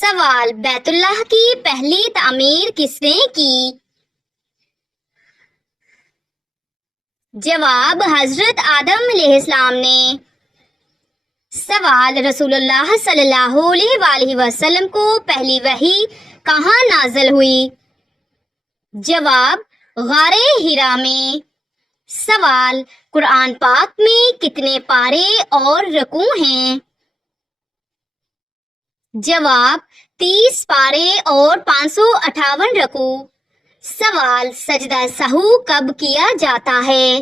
سوال، بیت اللہ کی پہلی تعمیر کس نے کی؟ جواب، حضرت آدم علیہ السلام نے۔ سوال، رسول اللہ صلی اللہ علیہ وآلہ وسلم کو پہلی وحی کہاں نازل ہوئی؟ جواب، غار حرا میں۔ سوال، قرآن پاک میں کتنے پارے اور رکوع ہیں؟ جواب، 30 پارے اور 558 رکوع۔ سوال، سجدہ سہو کب کیا جاتا ہے؟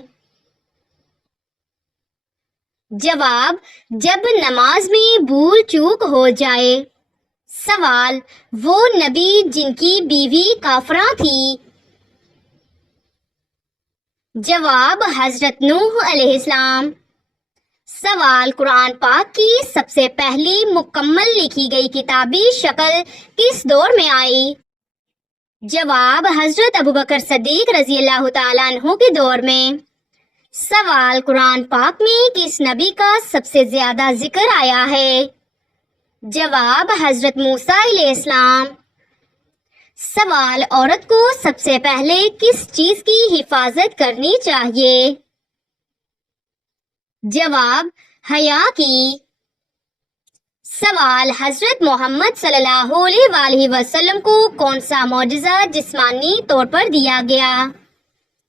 جواب، جب نماز میں بھول چوک ہو جائے۔ سوال، وہ نبی جن کی بیوی کافرہ تھی؟ جواب، حضرت نوح علیہ السلام۔ سوال، قرآن پاک کی سب سے پہلی مکمل لکھی گئی کتابی شکل کس دور میں آئی؟ جواب، حضرت ابوبکر صدیق رضی اللہ تعالیٰ عنہ کے دور میں۔ سوال، قرآن پاک میں کس نبی کا سب سے زیادہ ذکر آیا ہے؟ جواب، حضرت موسیٰ علیہ السلام۔ سوال، عورت کو سب سے پہلے کس چیز کی حفاظت کرنی چاہیے؟ جواب، حیا کی۔ سوال، حضرت محمد صلی اللہ علیہ وآلہ وسلم کو کون سا معجزہ جسمانی طور پر دیا گیا؟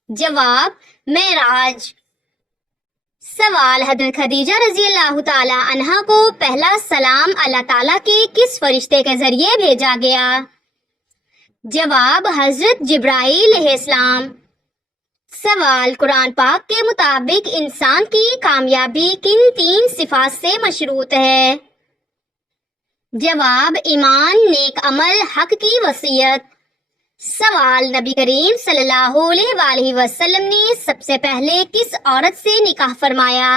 جواب، معراج۔ سوال، حضرت خدیجہ رضی اللہ تعالی عنہا کو پہلا سلام اللہ تعالیٰ کے کس فرشتے کے ذریعے بھیجا گیا؟ جواب، حضرت جبرائیل علیہ السلام۔ سوال، قرآن پاک کے مطابق انسان کی کامیابی کن 3 صفات سے مشروط ہے؟ جواب، ایمان، نیک عمل، حق کی وصیت۔ سوال، نبی کریم صلی اللہ علیہ وآلہ وسلم نے سب سے پہلے کس عورت سے نکاح فرمایا؟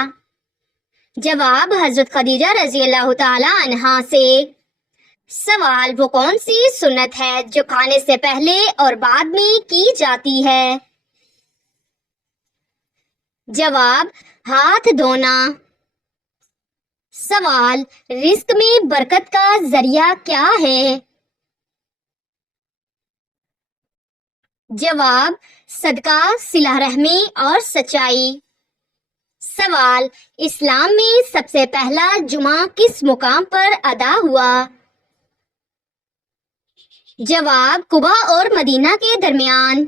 جواب، حضرت خدیجہ رضی اللہ تعالی عنہا سے۔ سوال، وہ کون سی سنت ہے جو کھانے سے پہلے اور بعد میں کی جاتی ہے؟ جواب، ہاتھ دھونا۔ سوال، رزق میں برکت کا ذریعہ کیا ہے؟ جواب، صدقہ، صلہ رحمی اور سچائی۔ سوال، اسلام میں سب سے پہلا جمعہ کس مقام پر ادا ہوا؟ جواب، قباء اور مدینہ کے درمیان۔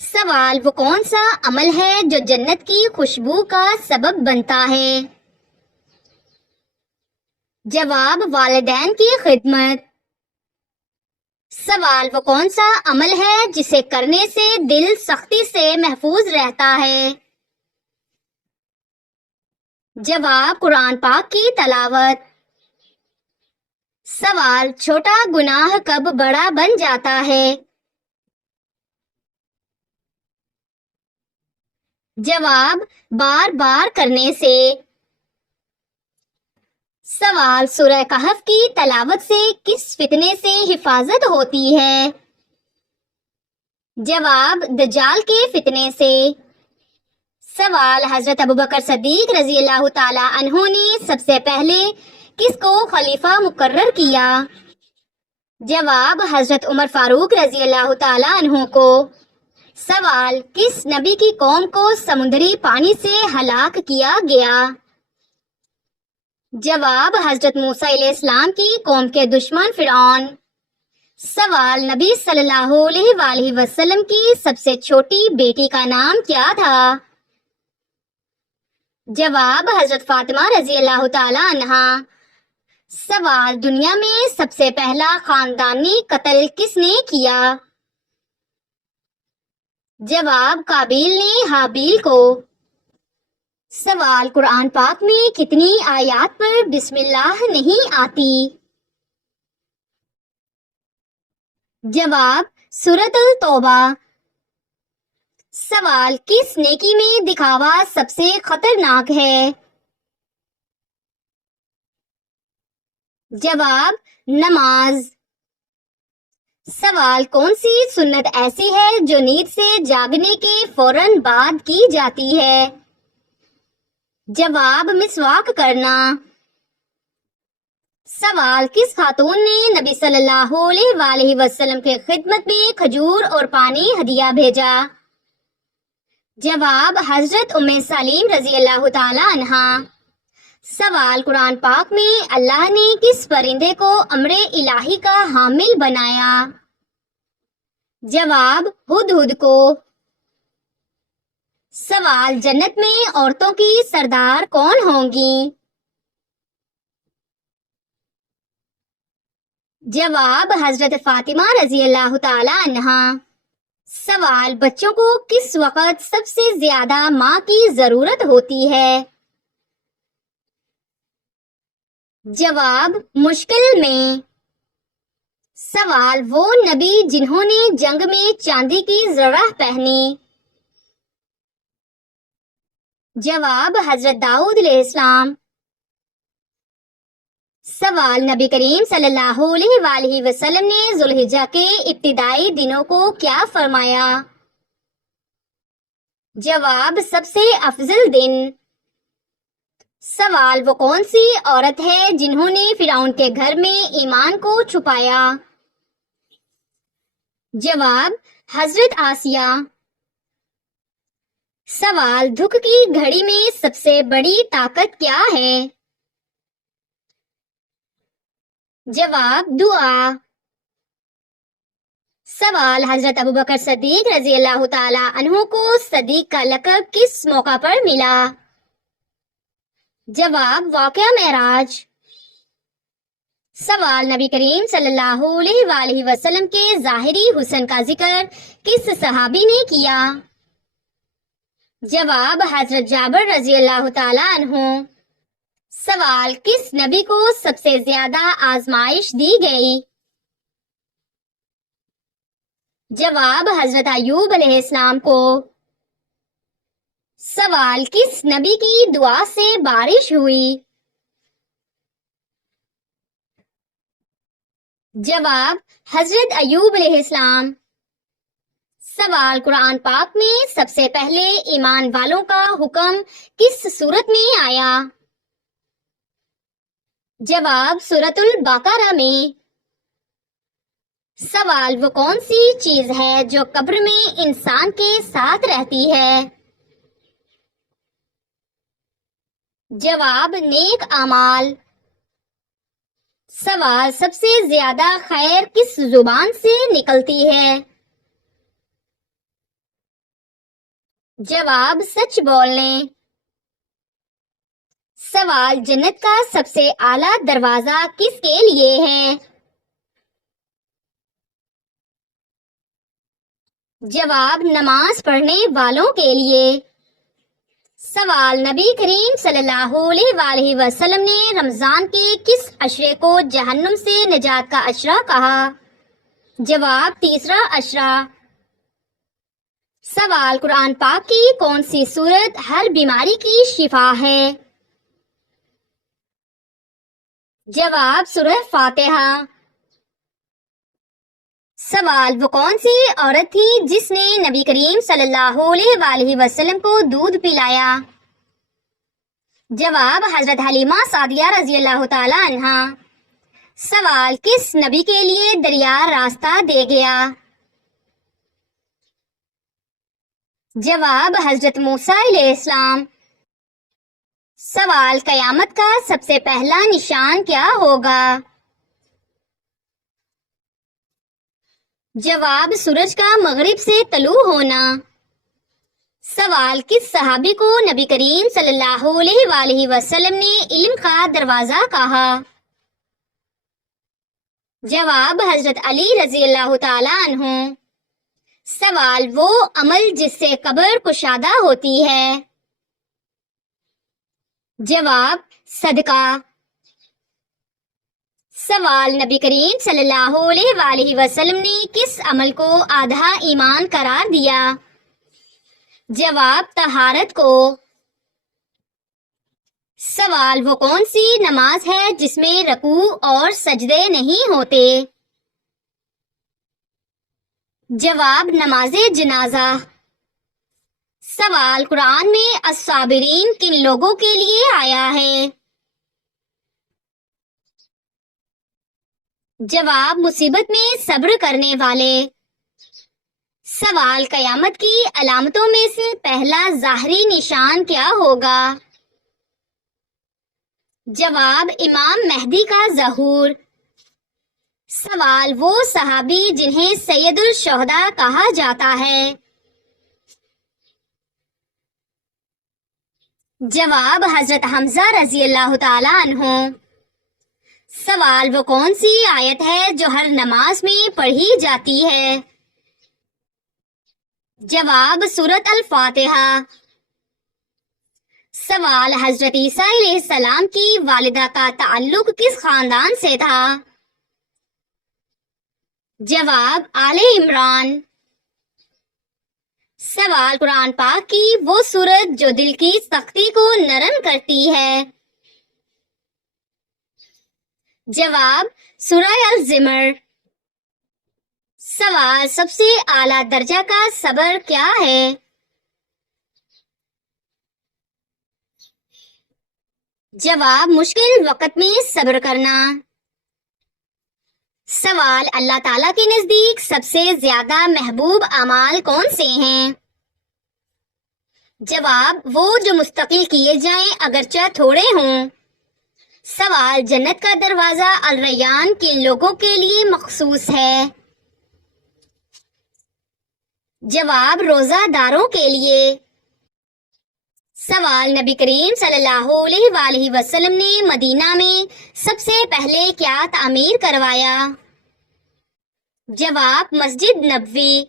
سوال، وہ کون سا عمل ہے جو جنت کی خوشبو کا سبب بنتا ہے؟ جواب، والدین کی خدمت۔ سوال، وہ کون سا عمل ہے جسے کرنے سے دل سختی سے محفوظ رہتا ہے؟ جواب، قرآن پاک کی تلاوت۔ سوال، چھوٹا گناہ کب بڑا بن جاتا ہے؟ جواب، بار بار کرنے سے۔ سوال، سورہ کہف کی تلاوت سے کس فتنے سے حفاظت ہوتی ہے؟ جواب، دجال کے فتنے سے۔ سوال، حضرت ابوبکر صدیق رضی اللہ تعالی عنہ نے سب سے پہلے کس کو خلیفہ مقرر کیا؟ جواب، حضرت عمر فاروق رضی اللہ تعالی عنہ کو۔ سوال، کس نبی کی قوم کو سمندری پانی سے ہلاک کیا گیا؟ جواب، حضرت موسیٰ علیہ السلام کی قوم کے دشمن فرعون۔ سوال، نبی صلی اللہ علیہ وآلہ وسلم کی سب سے چھوٹی بیٹی کا نام کیا تھا؟ جواب، حضرت فاطمہ رضی اللہ تعالی عنہا۔ سوال، دنیا میں سب سے پہلا خاندانی قتل کس نے کیا؟ جواب، قابیل نے حابیل کو۔ سوال، قرآن پاک میں کتنی آیات پر بسم اللہ نہیں آتی؟ جواب، سورۃ التوبہ۔ سوال، کس نیکی میں دکھاوا سب سے خطرناک ہے؟ جواب، نماز۔ سوال، کون سی سنت ایسی ہے جو نیند سے جاگنے کے فوراً بعد کی جاتی ہے؟ جواب، مسواک کرنا۔ سوال: کس خاتون نے نبی صلی اللہ علیہ وآلہ وسلم کے خدمت میں کھجور اور پانی ہدیہ بھیجا؟ جواب: حضرت ام سلیم رضی اللہ تعالی عنہا۔ سوال: قرآن پاک میں اللہ نے کس پرندے کو امر الہی کا حامل بنایا؟ جواب: ہدہد کو۔ سوال: جنت میں عورتوں کی سردار کون ہوں گی؟ جواب: حضرت فاطمہ رضی اللہ تعالی عنہا۔ سوال: بچوں کو کس وقت سب سے زیادہ ماں کی ضرورت ہوتی ہے؟ جواب: مشکل میں۔ سوال: وہ نبی جنہوں نے جنگ میں چاندی کی زرہ پہنی؟ جواب: حضرت داؤد علیہ السلام۔ سوال: نبی کریم صلی اللہ علیہ وآلہ وسلم نے ذوالحجہ کے ابتدائی دنوں کو کیا فرمایا؟ جواب: سب سے افضل دن۔ سوال: وہ کون سی عورت ہے جنہوں نے فرعون کے گھر میں ایمان کو چھپایا؟ جواب: حضرت آسیہ۔ سوال: دکھ کی گھڑی میں سب سے بڑی طاقت کیا ہے؟ جواب: دعا۔ سوال: حضرت ابوبکر صدیق رضی اللہ تعالی عنہ کو صدیق کا لقب کس موقع پر ملا؟ جواب: واقعہ معراج۔ سوال: نبی کریم صلی اللہ علیہ وآلہ وسلم کے ظاہری حسن کا ذکر کس صحابی نے کیا؟ جواب: حضرت جابر رضی اللہ تعالی عنہ۔ سوال: کس نبی کو سب سے زیادہ آزمائش دی گئی؟ جواب: حضرت ایوب علیہ السلام کو۔ سوال: کس نبی کی دعا سے بارش ہوئی؟ جواب: حضرت ایوب علیہ السلام۔ سوال: قرآن پاک میں سب سے پہلے ایمان والوں کا حکم کس سورت میں آیا؟ جواب: سورۃ البقرہ میں۔ سوال: وہ کون سی چیز ہے جو قبر میں انسان کے ساتھ رہتی ہے؟ جواب: نیک اعمال۔ سوال: سب سے زیادہ خیر کس زبان سے نکلتی ہے؟ جواب: سچ بولنے۔ سوال: جنت کا سب سے اعلیٰ دروازہ کس کے لیے ہے؟ جواب: نماز پڑھنے والوں کے لیے۔ سوال: نبی کریم صلی اللہ علیہ وآلہ وسلم نے رمضان کے کس عشرے کو جہنم سے نجات کا عشرہ کہا؟ جواب: تیسرا عشرہ۔ سوال: قرآن پاک کی کون سی سورت ہر بیماری کی شفا ہے؟ جواب: سورہ فاتحہ۔ سوال: وہ کون سی عورت تھی جس نے نبی کریم صلی اللہ علیہ وآلہ وسلم کو دودھ پلایا؟ جواب: حضرت حلیمہ سعدیہ رضی اللہ تعالی عنہا۔ سوال: کس نبی کے لیے دریا راستہ دے گیا؟ جواب: حضرت موسیٰ علیہ السلام۔ سوال: قیامت کا سب سے پہلا نشان کیا ہوگا؟ جواب: سورج کا مغرب سے طلوع ہونا۔ سوال: کس صحابی کو نبی کریم صلی اللہ علیہ وآلہ وسلم نے علم کا دروازہ کہا؟ جواب: حضرت علی رضی اللہ تعالی عنہ۔ سوال: وہ عمل جس سے قبر کشادہ ہوتی ہے؟ جواب: صدقہ۔ سوال: نبی کریم صلی اللہ علیہ وآلہ وسلم نے کس عمل کو آدھا ایمان قرار دیا؟ جواب: طہارت کو۔ سوال: وہ کون سی نماز ہے جس میں رکوع اور سجدے نہیں ہوتے؟ جواب: نماز جنازہ۔ سوال: قرآن میں الصابرین کن لوگوں کے لیے آیا ہے؟ جواب مصیبت میں صبر کرنے والے۔ سوال قیامت کی علامتوں میں سے پہلا ظاہری نشان کیا ہوگا؟ جواب امام مہدی کا ظہور۔ سوال وہ صحابی جنہیں سید الشہداء کہا جاتا ہے۔ جواب حضرت حمزہ رضی اللہ تعالی عنہ۔ سوال وہ کون سی آیت ہے جو ہر نماز میں پڑھی جاتی ہے؟ جواب سورۃ الفاتحہ۔ سوال حضرت عیسیٰ علیہ السلام کی والدہ کا تعلق کس خاندان سے تھا؟ جواب آل عمران۔ سوال قرآن پاک کی وہ سورت جو دل کی سختی کو نرم کرتی ہے؟ جواب سورہ الزمر۔ سوال سب سے اعلیٰ درجہ کا صبر کیا ہے؟ جواب مشکل وقت میں صبر کرنا۔ سوال اللہ تعالیٰ کے نزدیک سب سے زیادہ محبوب اعمال کون سے ہیں؟ جواب وہ جو مستقل کیے جائیں اگرچہ تھوڑے ہوں۔ سوال جنت کا دروازہ الریان کن لوگوں کے لیے مخصوص ہے؟ جواب روزہ داروں کے لیے۔ سوال نبی کریم صلی اللہ علیہ وآلہ وسلم نے مدینہ میں سب سے پہلے کیا تعمیر کروایا؟ جواب مسجد نبوی۔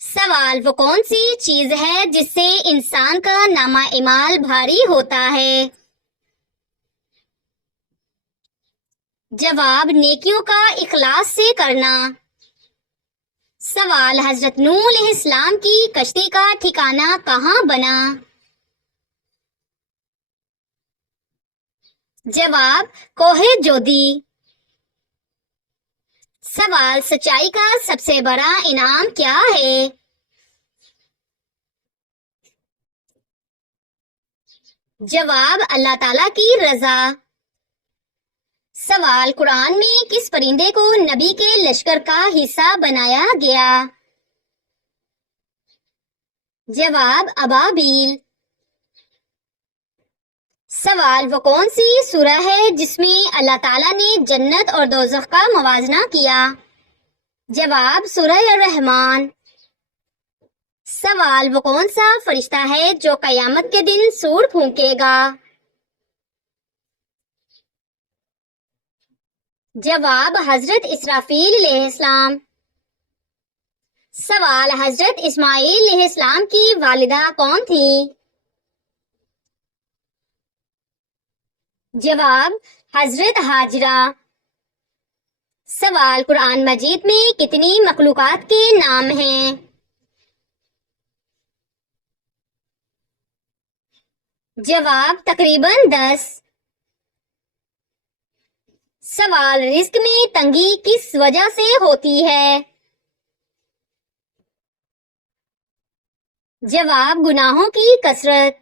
سوال وہ کون سی چیز ہے جس سے انسان کا نامہ اعمال بھاری ہوتا ہے؟ جواب نیکیوں کا اخلاص سے کرنا۔ سوال حضرت نوح علیہ السلام کی کشتی کا ٹھکانہ کہاں بنا؟ جواب کوہ جودی۔ سوال سچائی کا سب سے بڑا انعام کیا ہے؟ جواب اللہ تعالیٰ کی رضا۔ سوال قرآن میں کس پرندے کو نبی کے لشکر کا حصہ بنایا گیا؟ جواب ابابیل۔ سوال وہ کون سی سورہ ہے جس میں اللہ تعالیٰ نے جنت اور دوزخ کا موازنہ کیا؟ جواب سورہ الرحمن۔ سوال وہ کون سا فرشتہ ہے جو قیامت کے دن سور پھونکے گا؟ جواب حضرت اسرافیل علیہ السلام۔ سوال حضرت اسماعیل علیہ السلام کی والدہ کون تھی؟ جواب حضرت ہاجرہ۔ سوال قرآن مجید میں کتنی مخلوقات کے نام ہیں؟ جواب تقریباً 10۔ سوال رزق میں تنگی کس وجہ سے ہوتی ہے؟ جواب گناہوں کی کثرت۔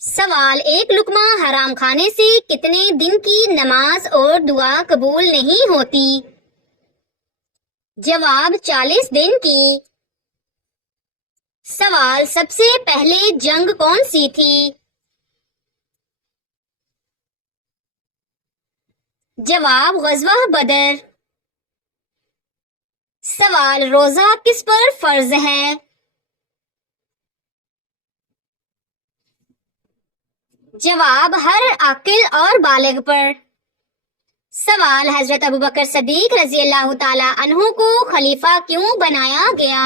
سوال ایک لقمہ حرام کھانے سے کتنے دن کی نماز اور دعا قبول نہیں ہوتی؟ جواب 40 دن کی۔ سوال سب سے پہلے جنگ کون سی تھی؟ جواب غزوہ بدر۔ سوال روزہ کس پر فرض ہے؟ جواب ہر عاقل اور بالغ پر۔ سوال حضرت ابوبکر صدیق رضی اللہ تعالی عنہ کو خلیفہ کیوں بنایا گیا؟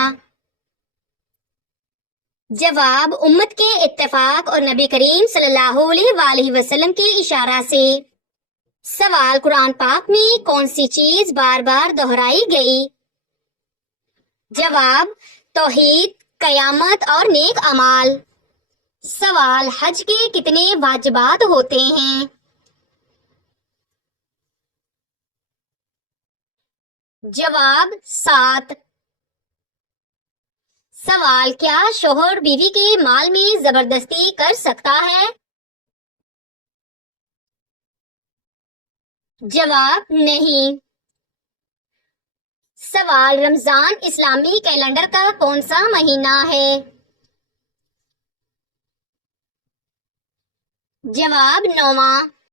جواب امت کے اتفاق اور نبی کریم صلی اللہ علیہ وآلہ وسلم کے اشارہ سے۔ سوال قرآن پاک میں کون سی چیز بار بار دہرائی گئی؟ جواب توحید، قیامت اور نیک اعمال۔ سوال حج کے کتنے واجبات ہوتے ہیں؟ جواب 7۔ سوال کیا شوہر بیوی کے مال میں زبردستی کر سکتا ہے؟ جواب نہیں۔ سوال رمضان اسلامی کیلنڈر کا کون سا مہینہ ہے؟ جواب 9واں۔